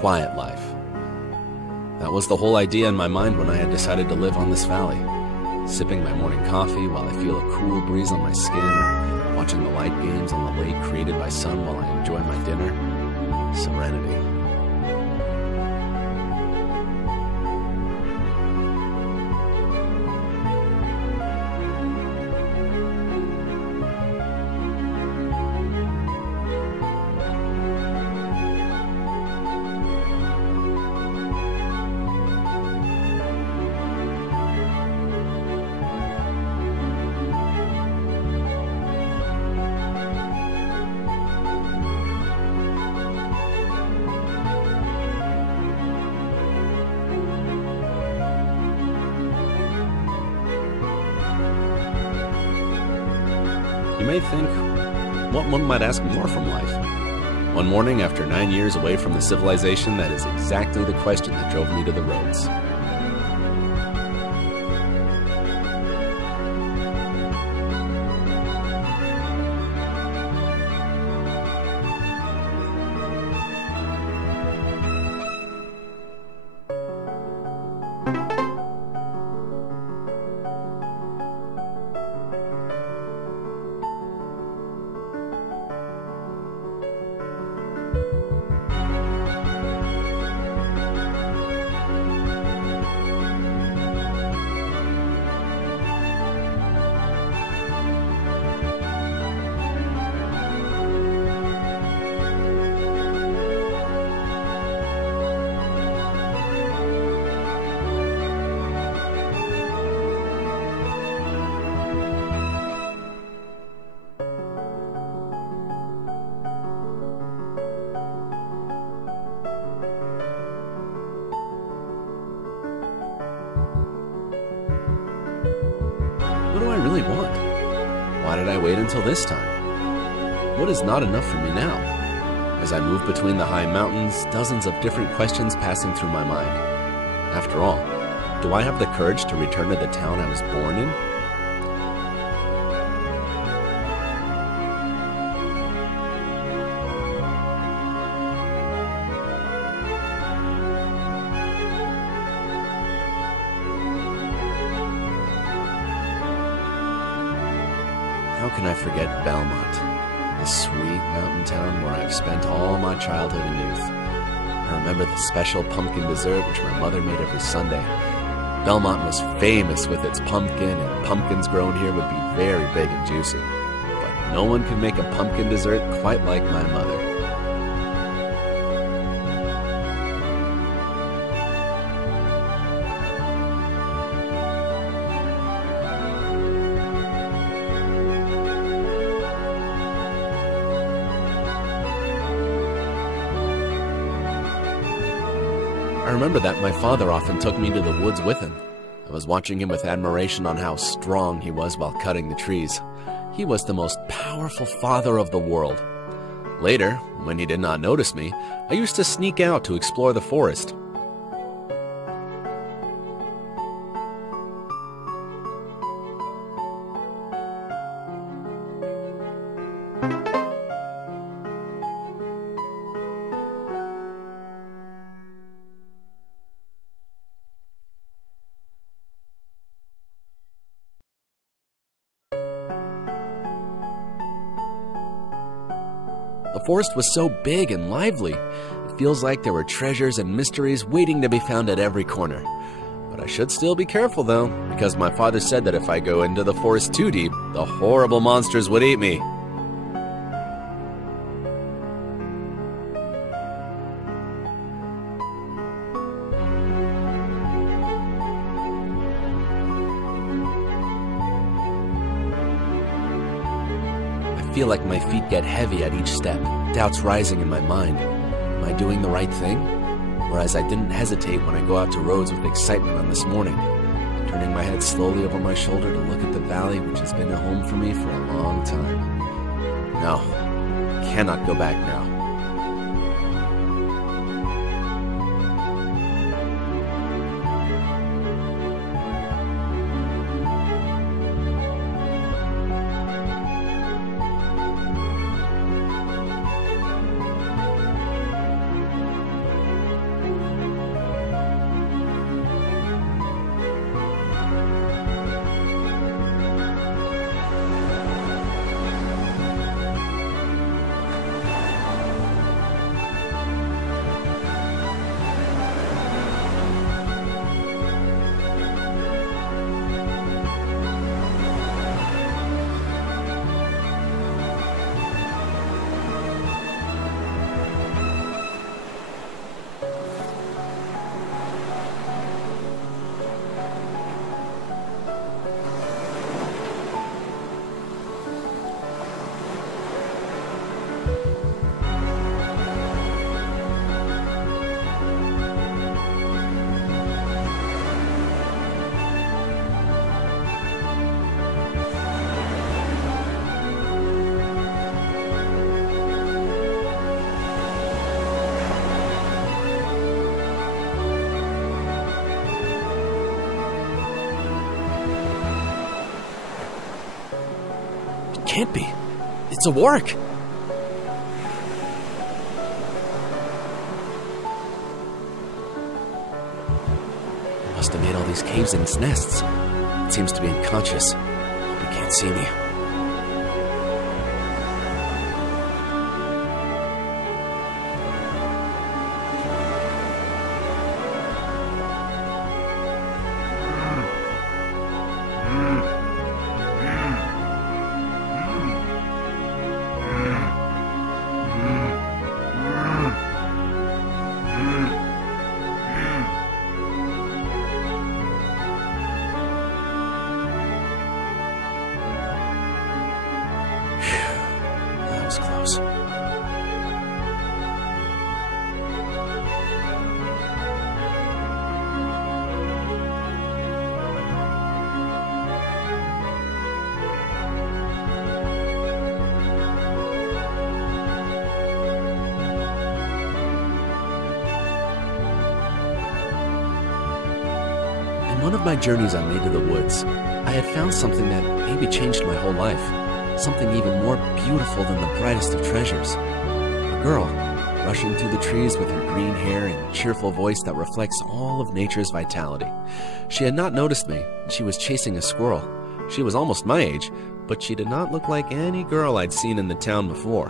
quiet life. That was the whole idea in my mind when I had decided to live on this valley. Sipping my morning coffee while I feel a cool breeze on my skin, or watching the light games on the lake created by sun while I enjoy my dinner. Serenity. You may think, what one might ask more from life? One morning, after 9 years away from the civilization, that is exactly the question that drove me to the roads. What do I really want? Why did I wait until this time? What is not enough for me now? As I move between the high mountains, dozens of different questions passing through my mind. After all, do I have the courage to return to the town I was born in? How can I forget Belmont, the sweet mountain town where I've spent all my childhood and youth? I remember the special pumpkin dessert which my mother made every Sunday. Belmont was famous with its pumpkin, and pumpkins grown here would be very big and juicy. But no one could make a pumpkin dessert quite like my mother. I remember that my father often took me to the woods with him. I was watching him with admiration on how strong he was while cutting the trees. He was the most powerful father of the world. Later, when he did not notice me, I used to sneak out to explore the forest. The forest was so big and lively. It feels like there were treasures and mysteries waiting to be found at every corner. But I should still be careful though, because my father said that if I go into the forest too deep, the horrible monsters would eat me. I feel like my feet get heavy at each step, doubts rising in my mind. Am I doing the right thing? Whereas I didn't hesitate when I go out to roads with excitement on this morning, turning my head slowly over my shoulder to look at the valley which has been a home for me for a long time. No, cannot go back now. Can't be. It's a work. Must have made all these caves in its nests. It seems to be unconscious. Hope it can't see me. That was close. In one of my journeys I made to the woods, I had found something that maybe changed my whole life. Something even more beautiful than the brightest of treasures. A girl, rushing through the trees with her green hair and cheerful voice that reflects all of nature's vitality. She had not noticed me, and she was chasing a squirrel. She was almost my age, but she did not look like any girl I'd seen in the town before.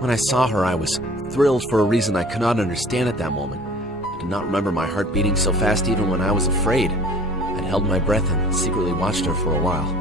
When I saw her, I was thrilled for a reason I could not understand at that moment. I did not remember my heart beating so fast even when I was afraid. I'd held my breath and secretly watched her for a while.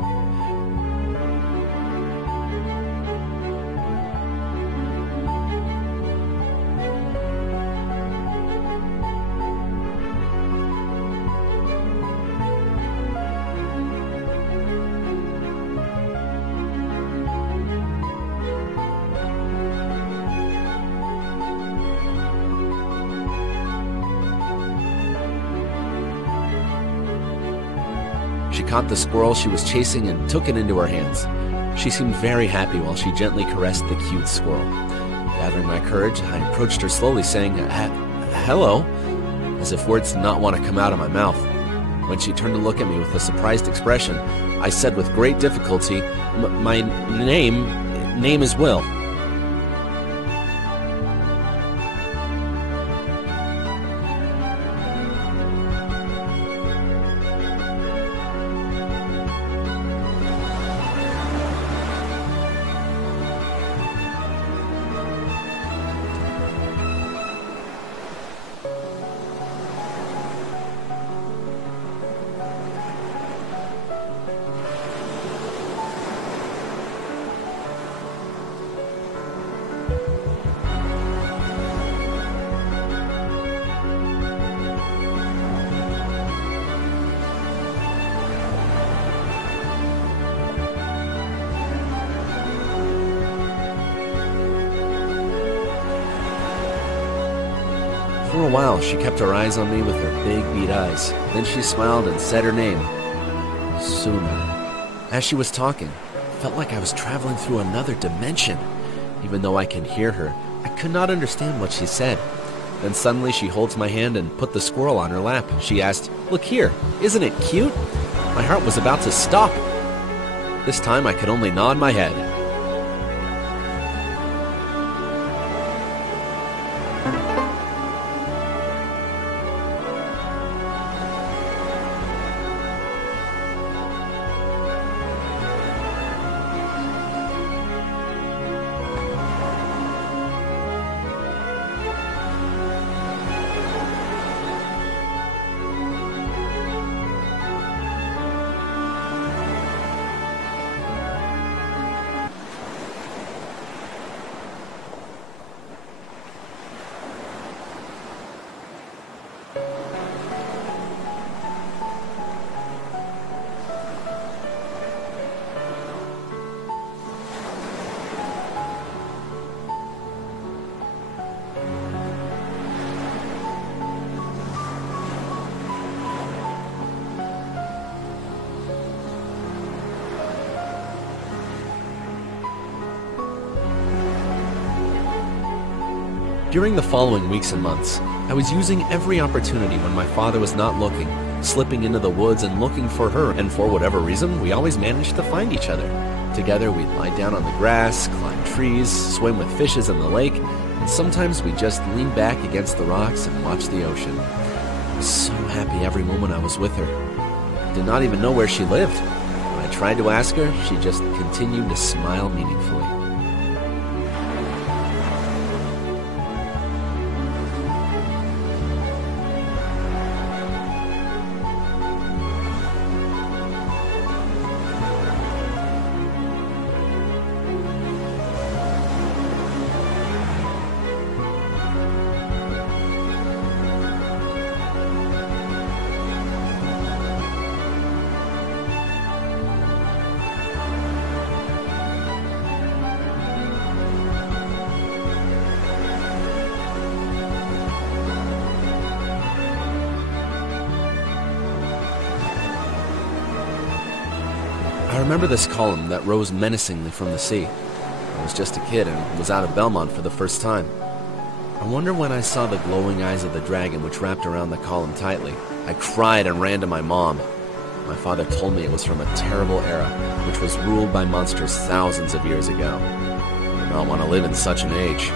She caught the squirrel she was chasing and took it into her hands. She seemed very happy while she gently caressed the cute squirrel. Gathering my courage, I approached her slowly, saying, "Hello," as if words did not want to come out of my mouth. When she turned to look at me with a surprised expression, I said with great difficulty, "My name is Will." For a while, she kept her eyes on me with her big bead eyes. Then she smiled and said her name, Suna. As she was talking, it felt like I was traveling through another dimension. Even though I can hear her, I could not understand what she said. Then suddenly she holds my hand and put the squirrel on her lap. She asked, "Look here, isn't it cute?" My heart was about to stop. This time I could only nod my head. During the following weeks and months, I was using every opportunity when my father was not looking, slipping into the woods and looking for her, and for whatever reason, we always managed to find each other. Together, we'd lie down on the grass, climb trees, swim with fishes in the lake, and sometimes we'd just lean back against the rocks and watch the ocean. I was so happy every moment I was with her. I did not even know where she lived. When I tried to ask her, she just continued to smile meaningfully. I remember this column that rose menacingly from the sea. I was just a kid and was out of Belmont for the first time. I wonder when I saw the glowing eyes of the dragon which wrapped around the column tightly. I cried and ran to my mom. My father told me it was from a terrible era, which was ruled by monsters thousands of years ago. I did not want to live in such an age.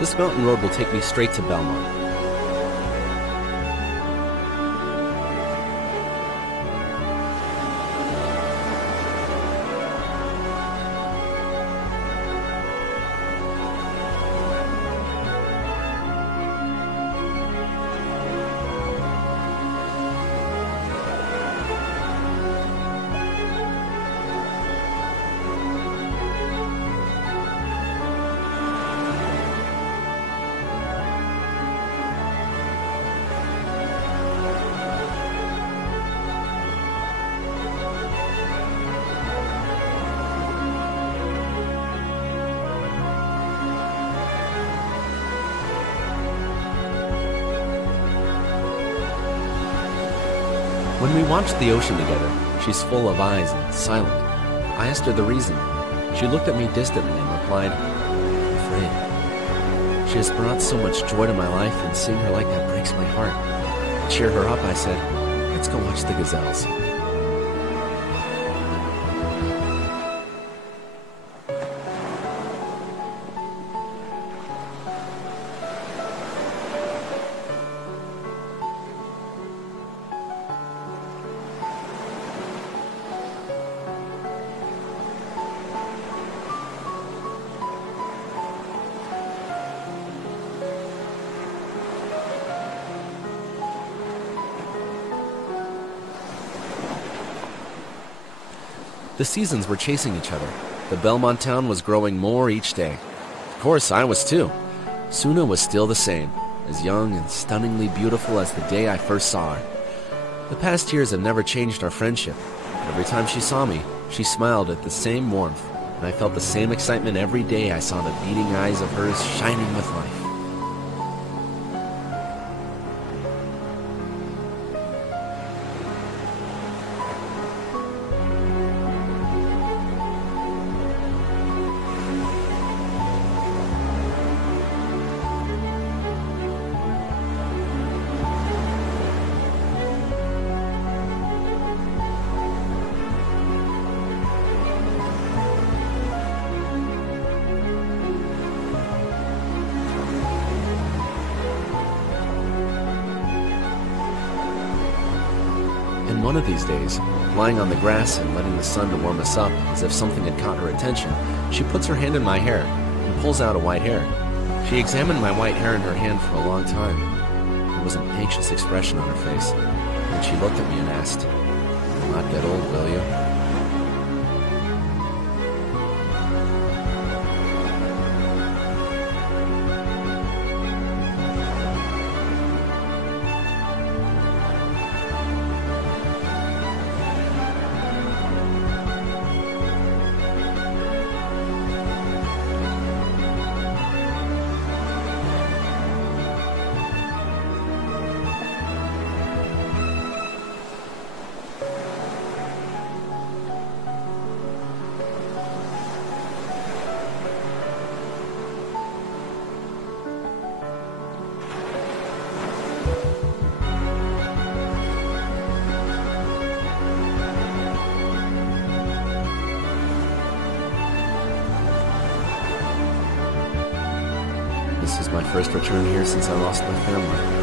This mountain road will take me straight to Belmont. When we watched the ocean together, she's full of eyes and silent. I asked her the reason. She looked at me distantly and replied, "I'm afraid." She has brought so much joy to my life, and seeing her like that breaks my heart. To cheer her up, I said, "Let's go watch the gazelles." The seasons were chasing each other. The Belmont town was growing more each day. Of course, I was too. Suna was still the same, as young and stunningly beautiful as the day I first saw her. The past years have never changed our friendship. Every time she saw me, she smiled at the same warmth, and I felt the same excitement every day I saw the beating eyes of hers shining with life. And one of these days, lying on the grass and letting the sun to warm us up as if something had caught her attention, she puts her hand in my hair and pulls out a white hair. She examined my white hair in her hand for a long time. There was an anxious expression on her face. Then she looked at me and asked, "You'll not get old, will you?" This is my first return here since I lost my family.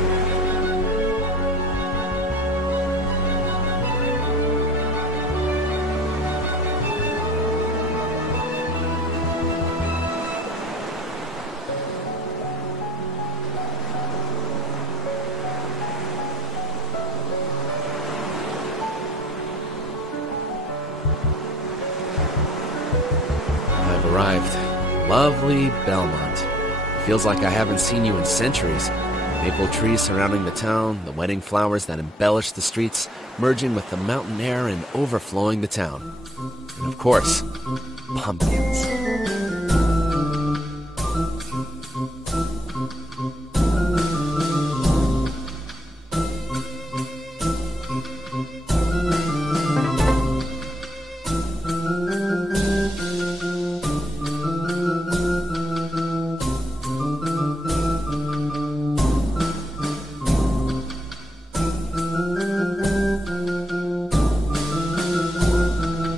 I've arrived. Lovely Belmont. Feels like I haven't seen you in centuries. Maple trees surrounding the town, the wedding flowers that embellish the streets, merging with the mountain air and overflowing the town. And of course, pumpkins.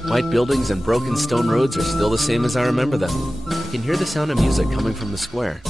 White buildings and broken stone roads are still the same as I remember them. I can hear the sound of music coming from the square.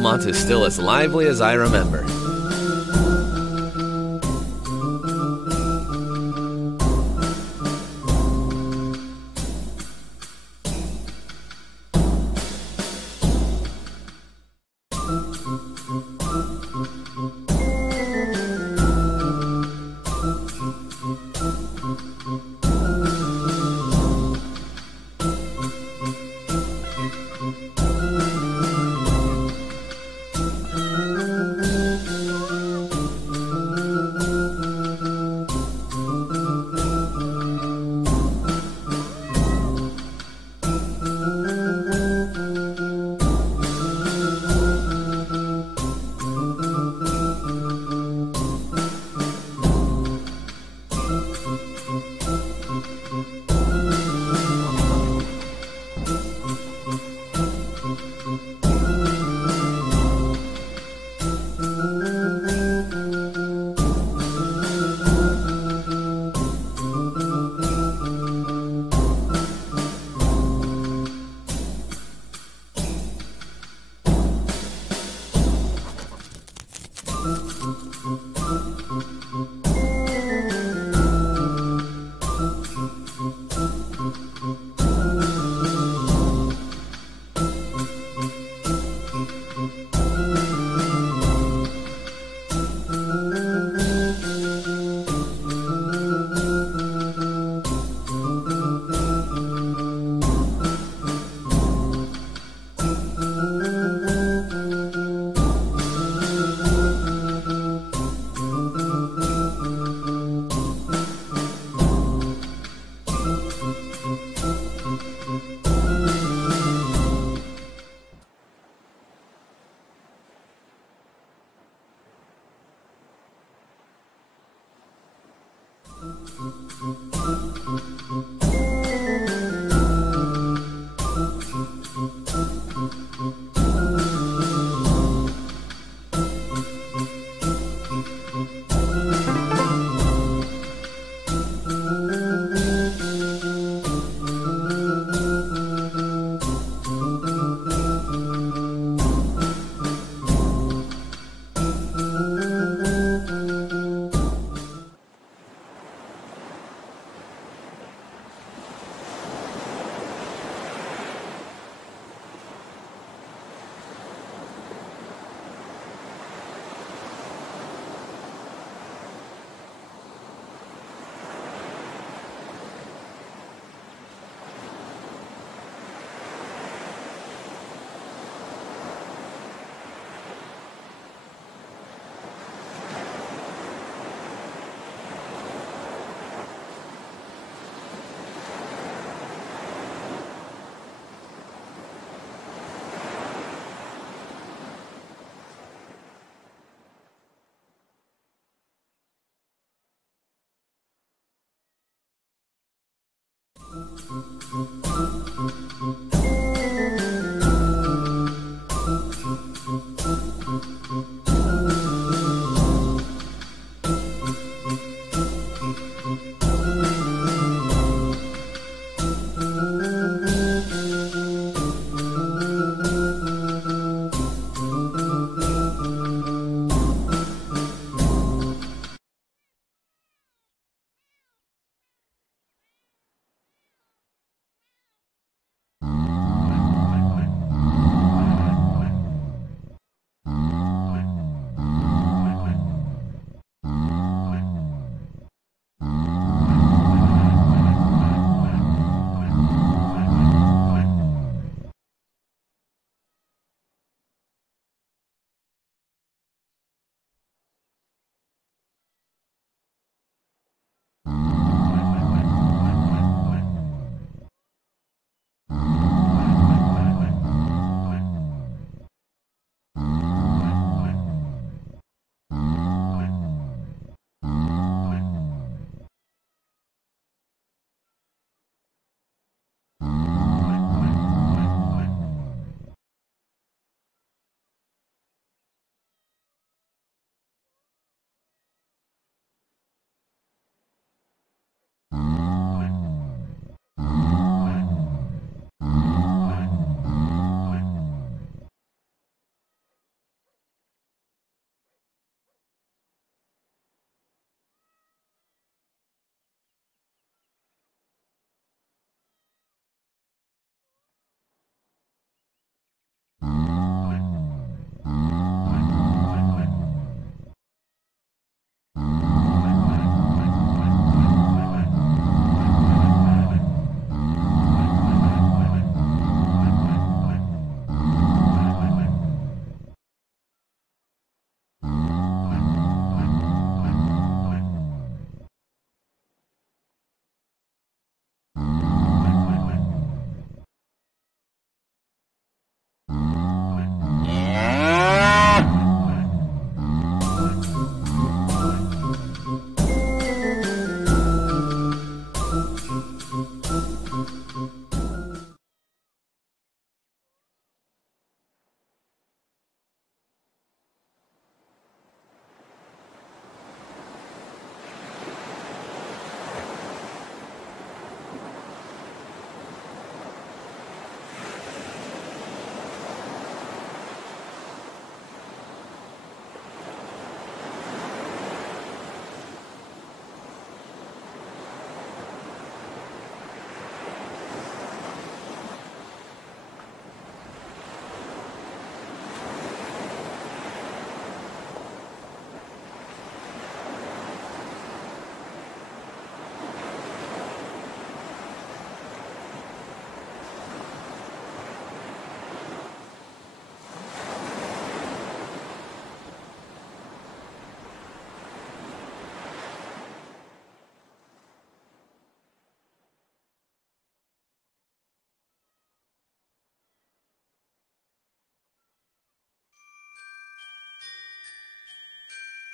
Belmont is still as lively as I remember.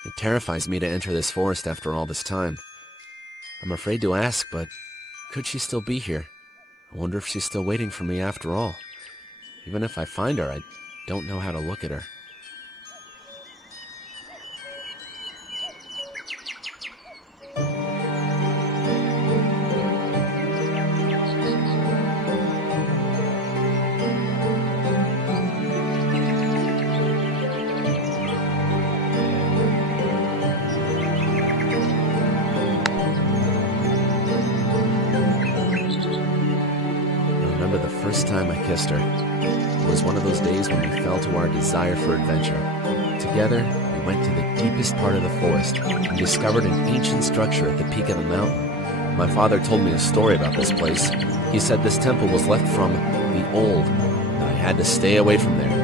It terrifies me to enter this forest after all this time. I'm afraid to ask, but could she still be here? I wonder if she's still waiting for me after all. Even if I find her, I don't know how to look at her. The first time I kissed her, it was one of those days when we fell to our desire for adventure. Together, we went to the deepest part of the forest and discovered an ancient structure at the peak of the mountain. My father told me a story about this place. He said this temple was left from the old, and I had to stay away from there.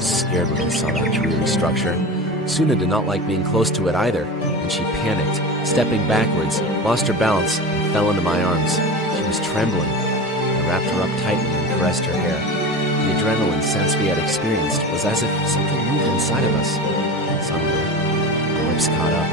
Scared when I saw that dreary structure. Suna did not like being close to it either, and she panicked, stepping backwards, lost her balance, and fell into my arms. She was trembling. I wrapped her up tightly and caressed her hair. The adrenaline sense we had experienced was as if something moved inside of us. Suddenly, our lips caught up.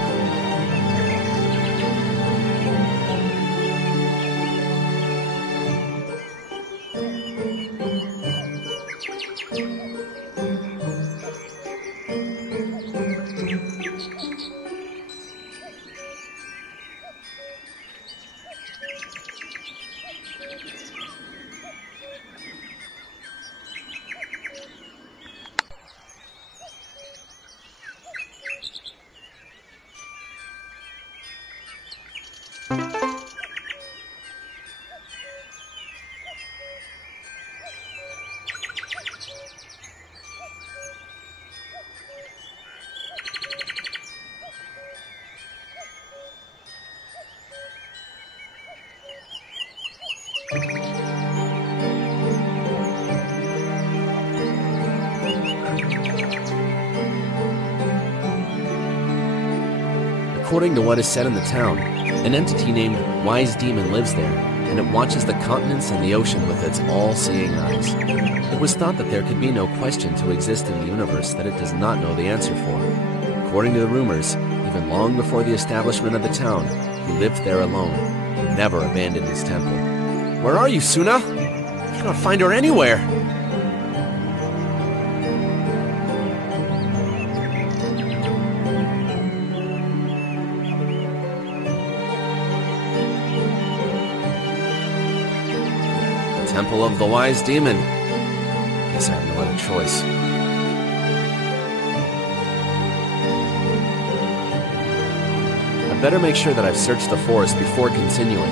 According to what is said in the town, an entity named Wise Demon lives there, and it watches the continents and the ocean with its all-seeing eyes. It was thought that there could be no question to exist in the universe that it does not know the answer for. According to the rumors, even long before the establishment of the town, he lived there alone, and never abandoned his temple. Where are you, Suna? I cannot find her anywhere. Temple of the Wise Demon. Guess I have no other choice. I'd better make sure that I've searched the forest before continuing.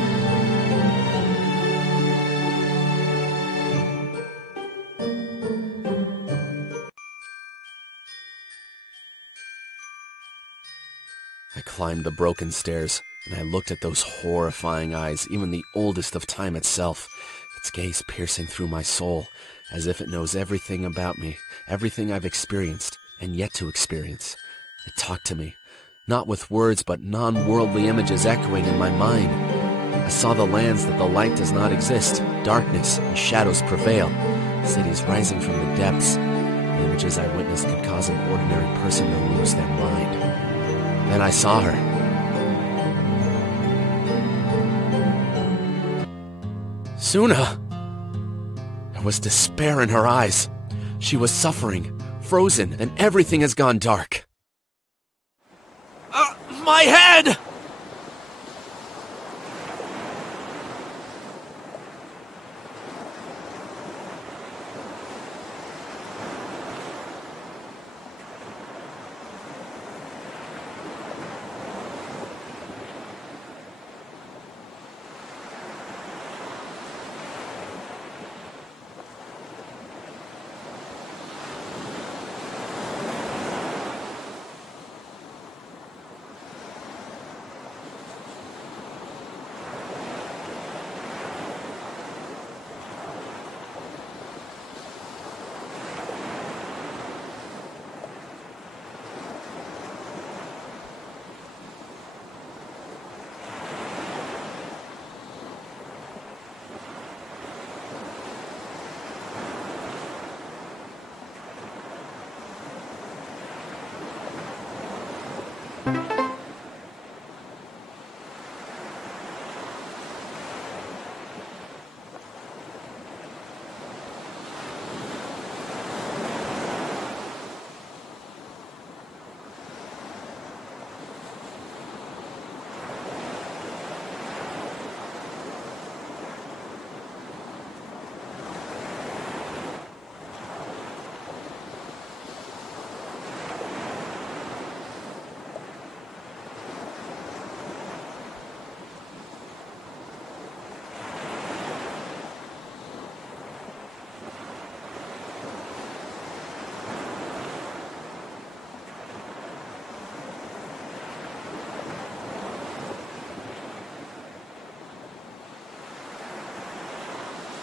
climbed the broken stairs, and I looked at those horrifying eyes, even the oldest of time itself, its gaze piercing through my soul, as if it knows everything about me, everything I've experienced, and yet to experience. It talked to me, not with words, but non-worldly images echoing in my mind. I saw the lands that the light does not exist, darkness and shadows prevail, cities rising from the depths. The images I witnessed could cause an ordinary person to lose their mind. Then I saw her. Suna! There was despair in her eyes. She was suffering, frozen, and everything has gone dark. My head!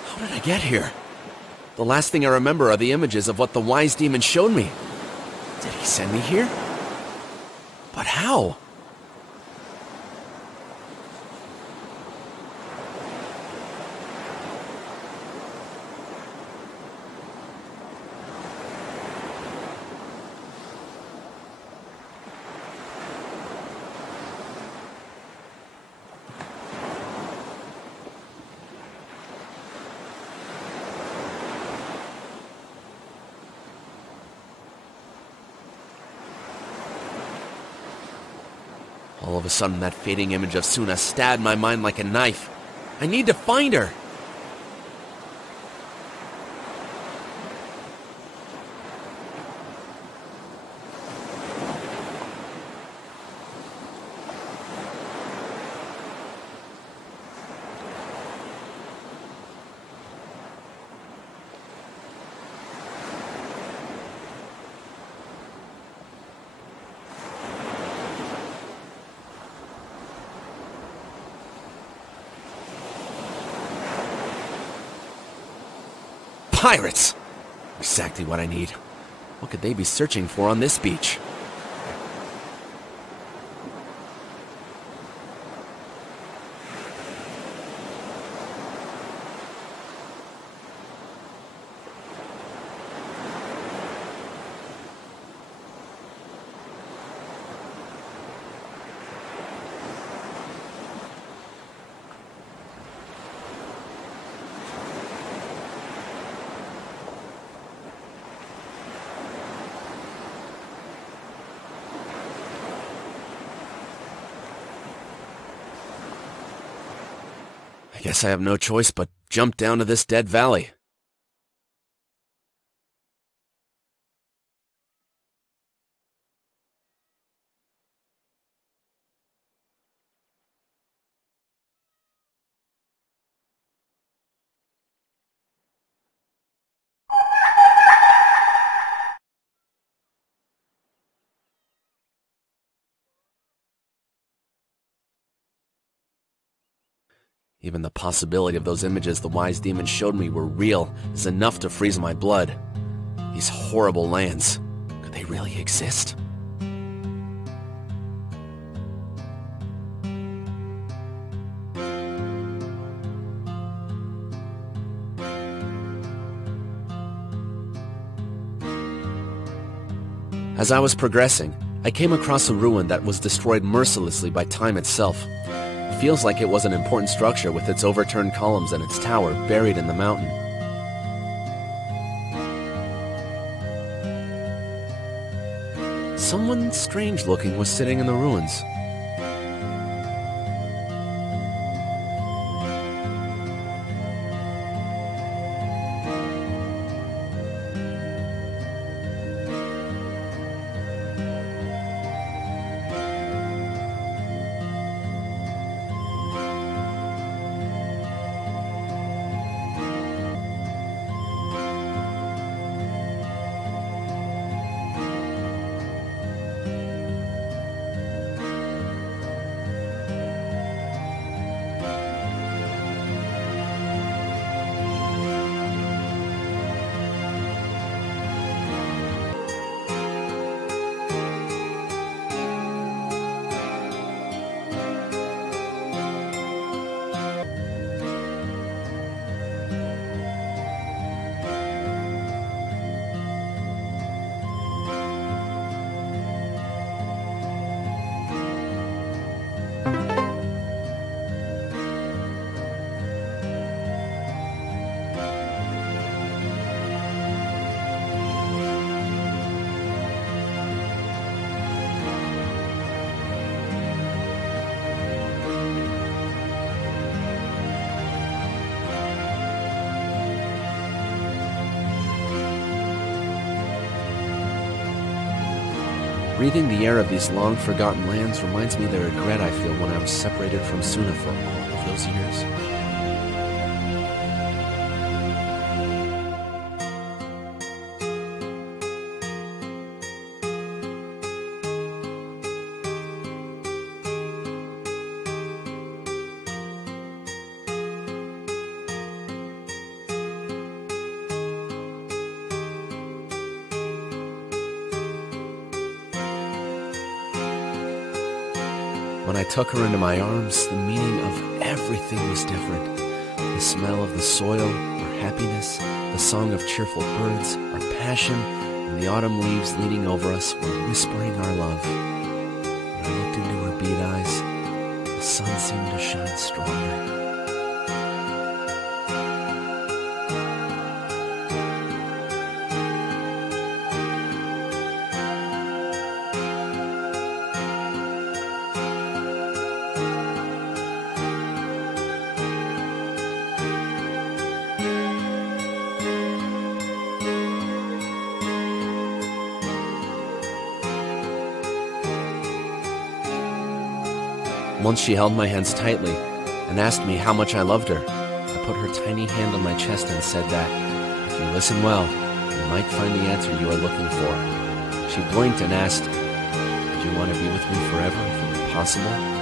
How did I get here? The last thing I remember are the images of what the wise demon showed me. Did he send me here? But how? All of a sudden, that fading image of Suna stabbed my mind like a knife. I need to find her! Pirates! Exactly what I need. What could they be searching for on this beach? I guess I have no choice but jump down to this dead valley. Even the possibility of those images the wise demon showed me were real is enough to freeze my blood. These horrible lands, could they really exist? As I was progressing, I came across a ruin that was destroyed mercilessly by time itself. It feels like it was an important structure with its overturned columns and its tower buried in the mountain. Someone strange-looking was sitting in the ruins. Breathing the air of these long-forgotten lands reminds me of the regret I feel when I was separated from Suna for all of those years. When I took her into my arms, the meaning of everything was different. The smell of the soil, our happiness, the song of cheerful birds, our passion, and the autumn leaves leaning over us were whispering our love. When I looked into her bead eyes, the sun seemed to shine stronger. Once she held my hands tightly and asked me how much I loved her. I put her tiny hand on my chest and said that, if you listen well, you might find the answer you are looking for. She blinked and asked, "Would you want to be with me forever if it were possible?"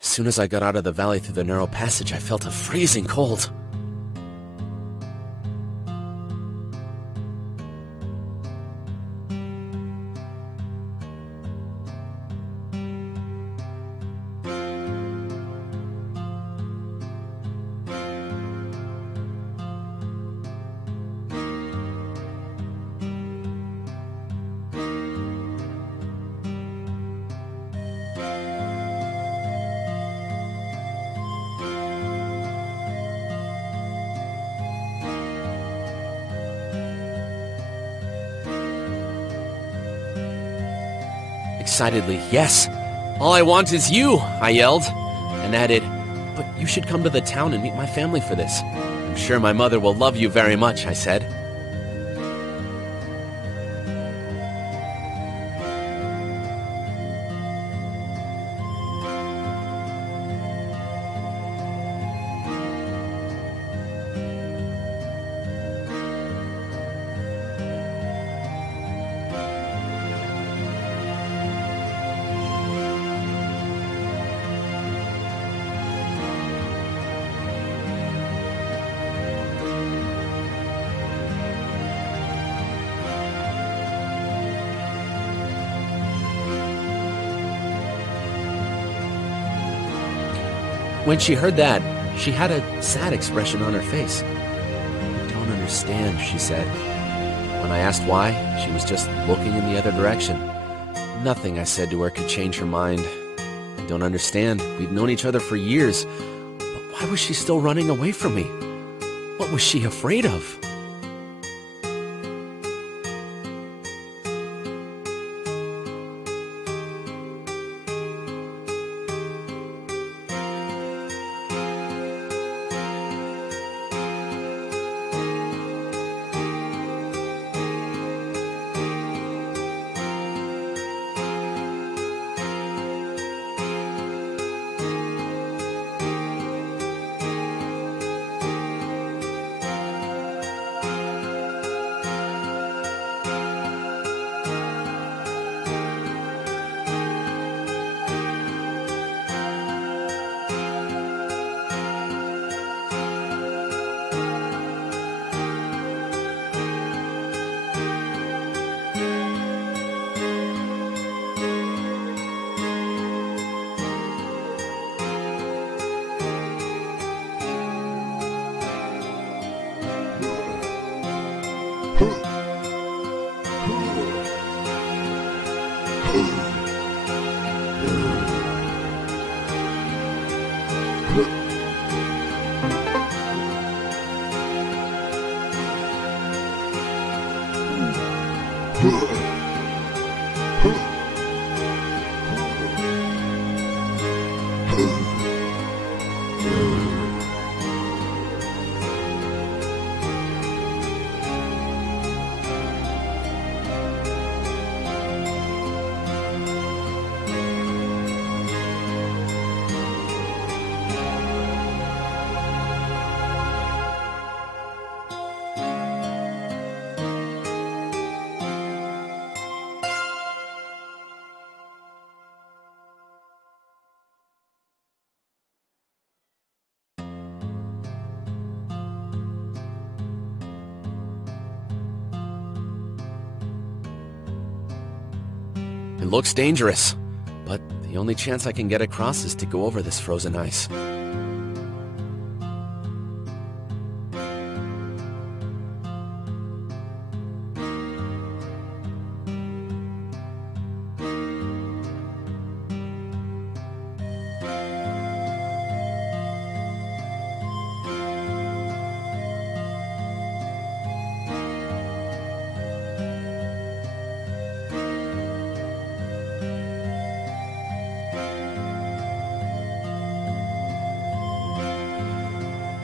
As soon as I got out of the valley through the narrow passage, I felt a freezing cold. excitedly. "Yes, all I want is you," I yelled, and added, "But you should come to the town and meet my family for this. I'm sure my mother will love you very much," I said. When she heard that, she had a sad expression on her face. "I don't understand," she said. When I asked why, she was just looking in the other direction. Nothing I said to her could change her mind. "I don't understand. We've known each other for years. But why was she still running away from me? What was she afraid of?" "It looks dangerous, but the only chance I can get across is to go over this frozen ice."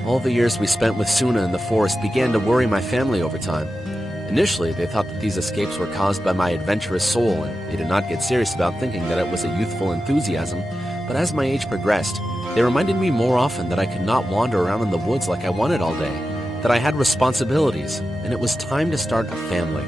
All the years we spent with Suna in the forest began to worry my family over time. Initially, they thought that these escapes were caused by my adventurous soul, and they did not get serious about thinking that it was a youthful enthusiasm. But as my age progressed, they reminded me more often that I could not wander around in the woods like I wanted all day, that I had responsibilities, and it was time to start a family.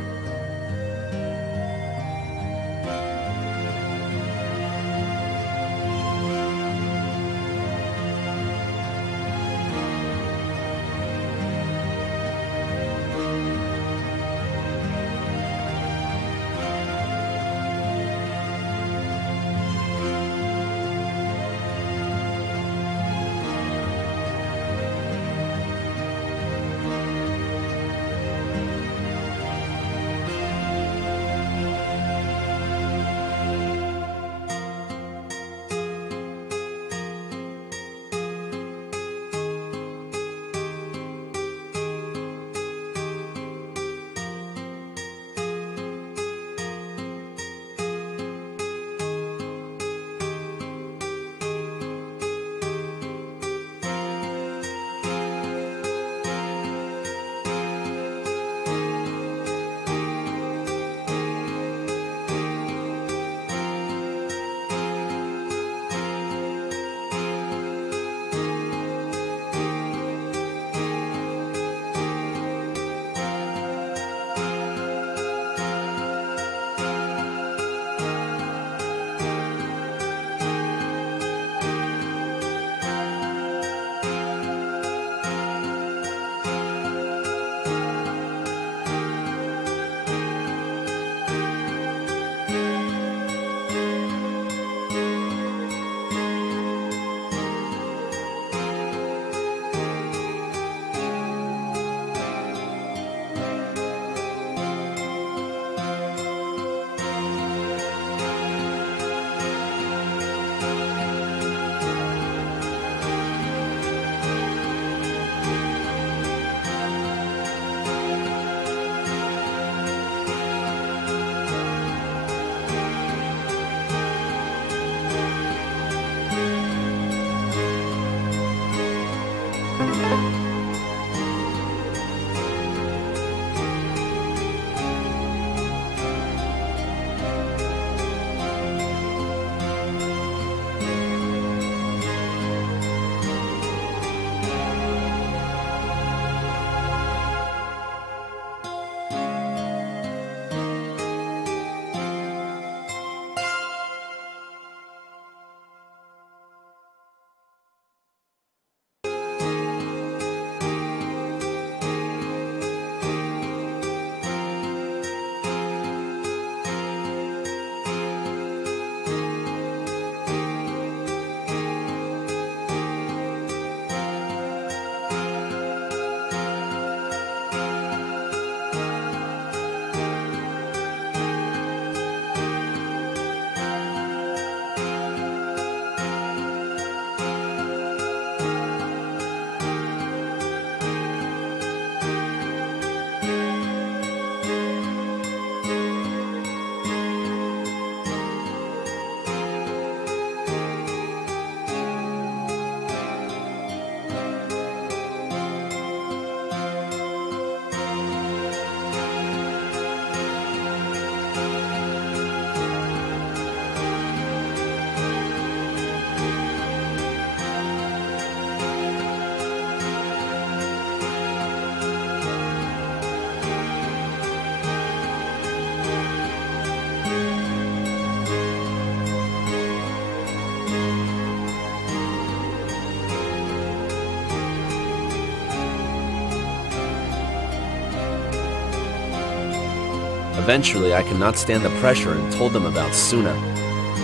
Eventually, I could not stand the pressure and told them about Suna.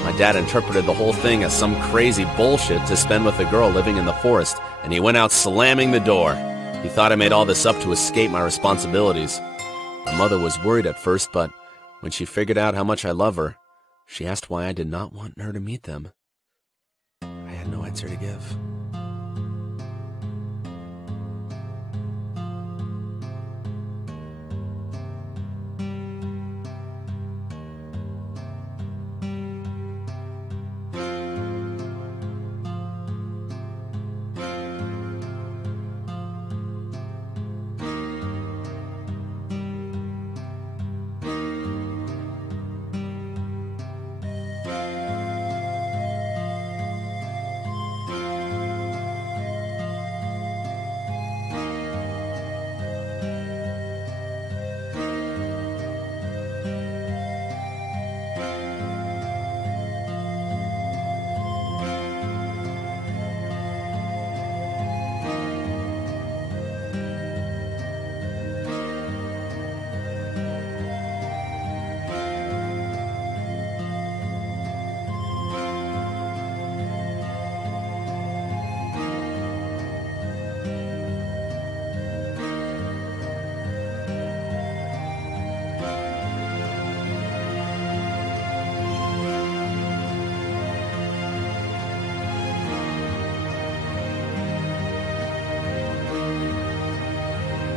My dad interpreted the whole thing as some crazy bullshit to spend with a girl living in the forest, and he went out slamming the door. He thought I made all this up to escape my responsibilities. My mother was worried at first, but when she figured out how much I love her, she asked why I did not want her to meet them. I had no answer to give.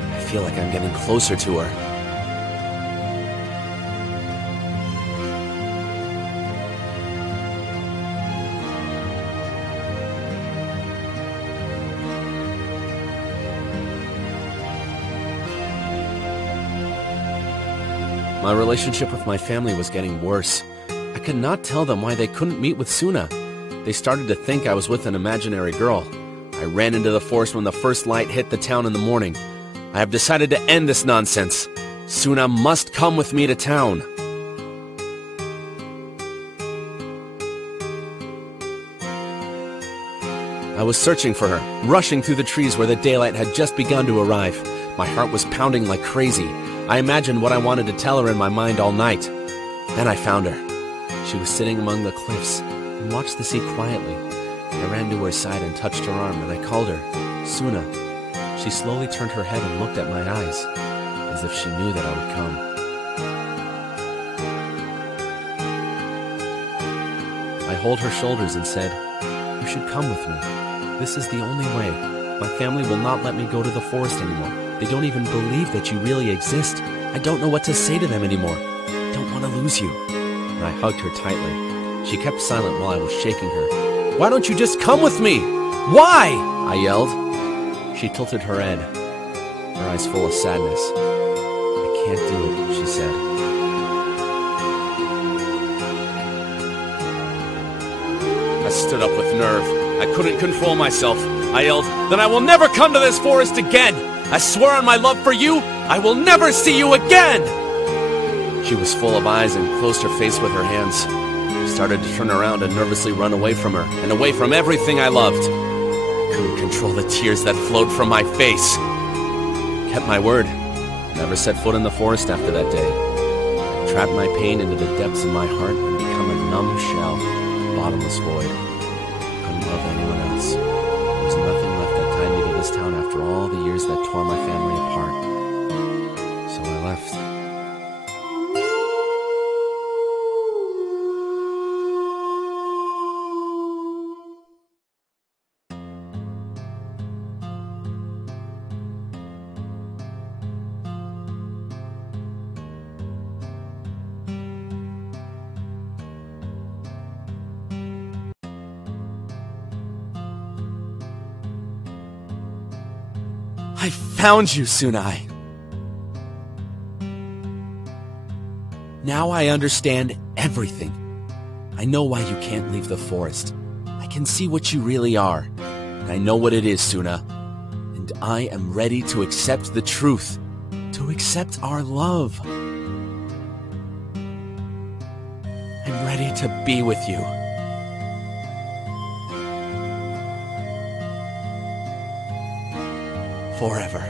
I feel like I'm getting closer to her. My relationship with my family was getting worse. I could not tell them why they couldn't meet with Suna. They started to think I was with an imaginary girl. I ran into the forest when the first light hit the town in the morning. I have decided to end this nonsense. Suna must come with me to town. I was searching for her, rushing through the trees where the daylight had just begun to arrive. My heart was pounding like crazy. I imagined what I wanted to tell her in my mind all night. Then I found her. She was sitting among the cliffs and watched the sea quietly. I ran to her side and touched her arm, and I called her, Suna. She slowly turned her head and looked at my eyes, as if she knew that I would come. I held her shoulders and said, "You should come with me. This is the only way. My family will not let me go to the forest anymore. They don't even believe that you really exist. I don't know what to say to them anymore. I don't want to lose you." And I hugged her tightly. She kept silent while I was shaking her. "Why don't you just come with me? Why?" I yelled. She tilted her head, her eyes full of sadness. "I can't do it," she said. I stood up with nerve. I couldn't control myself. I yelled, "Then I will never come to this forest again! I swear on my love for you, I will never see you again!" She was full of eyes and closed her face with her hands. I started to turn around and nervously run away from her, and away from everything I loved. I couldn't control the tears that flowed from my face. I kept my word. I never set foot in the forest after that day. I trapped my pain into the depths of my heart and become a numb shell, a bottomless void. I couldn't love anyone else. There was nothing left that tied me to this town after all the years that tore my family apart. So I left. I found you, Suna. Now I understand everything. I know why you can't leave the forest. I can see what you really are. And I know what it is, Suna. And I am ready to accept the truth. To accept our love. I'm ready to be with you. Forever.